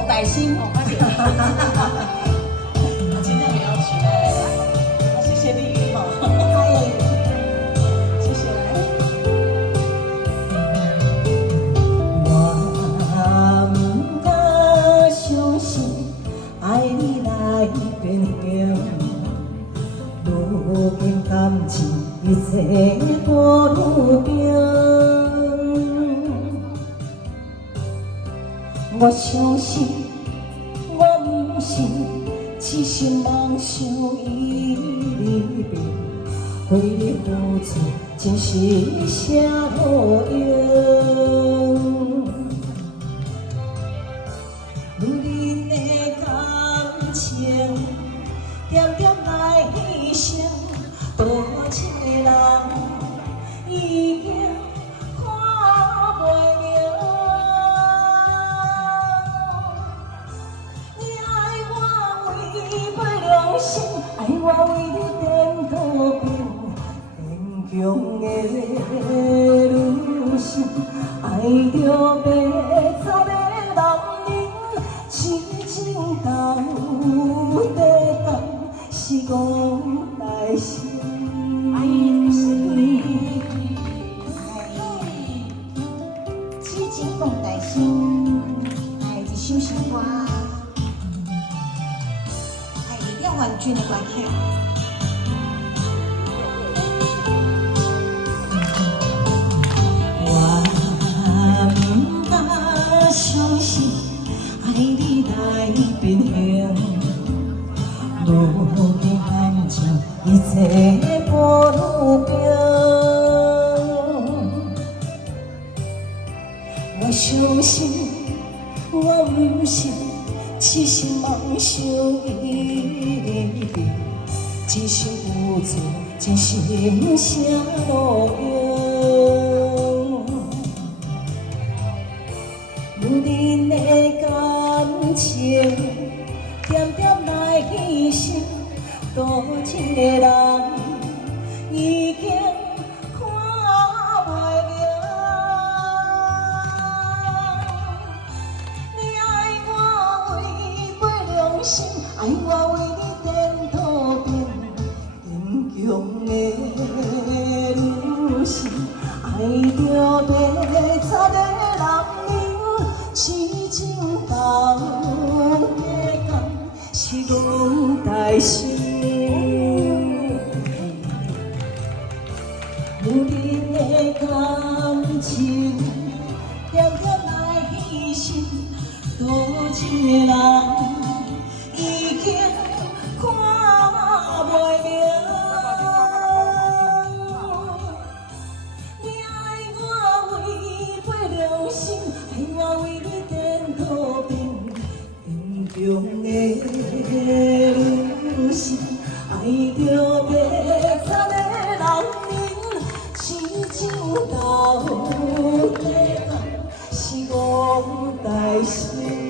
共大心。哦，发现。今天没要取来，谢谢丽丽哈。谢谢。我不敢相信爱你来变形，如今感情一切都愈平。我相信，我不是痴心妄想伊离别，为你付出真是啥路用？女人的感情，点点来牺牲，多一个人已经看袂明。你爱我违背良心，爱我为你颠倒变强的女性，爱着白擦的男人，痴情到底干是讲大心。阿姨不是你，痴情讲大心，爱一首情歌，爱梁婉君的歌曲。我不敢相信爱你来变形，如今感情一切无愈平。我相信，我不是痴心妄想伊离别，只想付出真心啥路用？女人的感情，点点来牺牲，多一个人已经看袂明。你爱我违背良心，爱我为你颠倒变坚强的女性，爱着白擦的男人，痴情到底干是讲大心。女人的感情，点点来牺牲，多一个人已经看袂明。你爱我违背良心，爱我为你颠倒变强的女性，爱着白擦的男人，痴情到底干是讲大心。